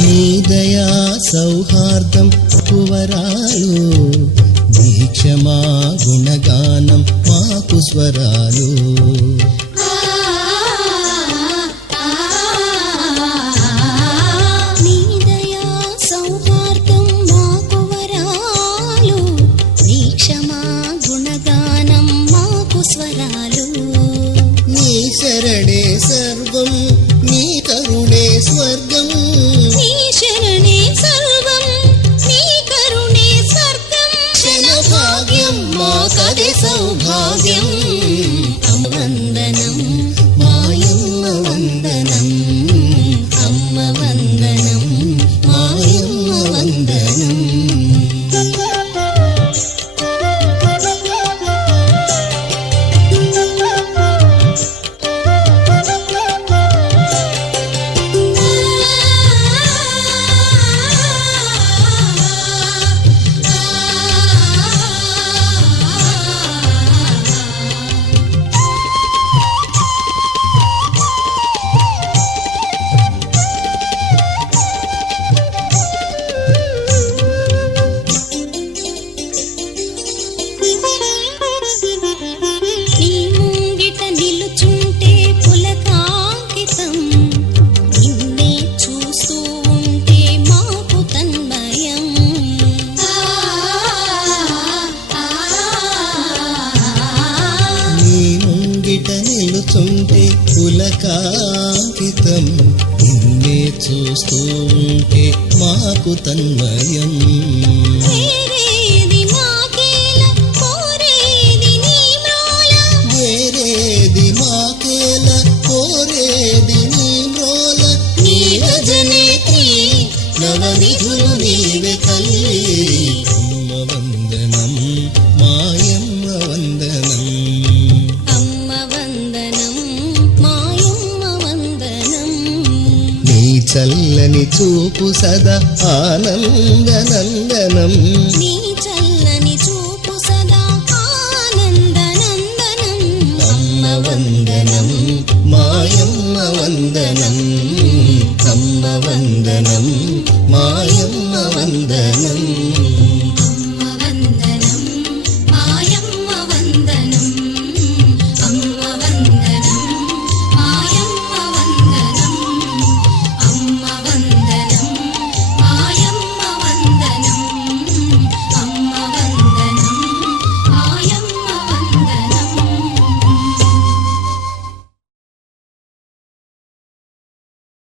నీ దయా సౌహార్దం కువరాలు, దీక్షమా గుణగానం మాకు స్వరాలు. నీ దయా సౌహార్దం మాకు వరాలు, దీక్షమా గుణగానం మాకు స్వరాలు. నీ శరణే సర్వం, నీ కరుణే స్వర్గం. నీ శరణే సర్వం, నీ కరుణే స్వర్గం. క్షణ భాగ్యం మాకదే సౌభాగ్యం. వందనం మాయమ్మ వందనం, అమ్మ వందనం మాయమ్మ వందనం. నీ ముంగిట నిలుచుంటే పులకాంకితం, నిన్నే చూస్తూ ఉంటే మాకు తన్మయం. నీ ముంగిట నిలుచుంటే పులకాంకితం, నిన్నే చూస్తూ ఉంటే మాకు తన్మయం. వేరేది మాకేల కోరేది నీ మ్రోల, వేరేది మాకేల కోరేది నీ మ్రోల. నీరజనేత్రి నవనిధులు నీవే తల్లి. అమ్మ వందనం మాయమ్మ వందనం. అమ్మ వందనం మాయమ్మ వందనం. నీ చల్లని చూపు సదా ఆనందనందనం. నీ చల్లని చూపు సదా ఆనందనందనం. అమ్మ వందనం మాయమ్మ వందనం. అమ్మ వందనం మాయమ్మ వందనం.